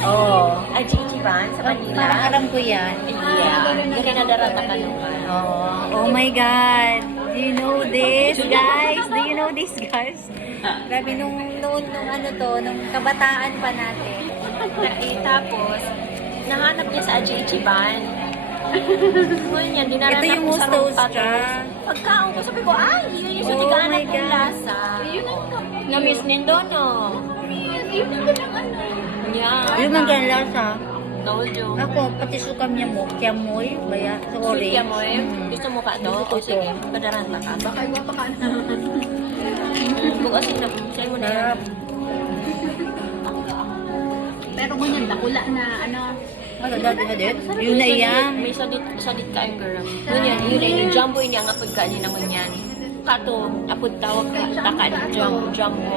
Oo. Ay, Chichiban sa Manila. Parang alam ko yan. Yeah. Yung nadarata ka naman. Oo. Oh my God. Do you know this, guys? Do you know this, guys? Grabe, nung ano to, nung kabataan pa natin. Tapos, nahanap niya sa Chichiban. Ngayon yan, dinarata Ito yung ko sa Mustos Rompatos. siya. Pagkaon ko, sabi ko, ay, yun yung sa Oh tigaanap my ng God. lasa. Na-miss nindo, no? Yeah. Yung mga lasa. Told you. Ako, pati sukam niya mo, kiamoy, baya, sorry. Kaya mo eh, gusto mo ka to? Gusto O ko sige, to. padaranta ka. Baka iwa pa ka na. Bukasin na, sa'yo mo na yan. Sarap. Pero mo yan, dakula na ano. Ano, dati na din? Yun na yan. May sadit ka yung girl. Ngunyan, yun ay jumbo niya nga pagkain na ngunyan. Kato, apod tawag ka, taka ni jumbo.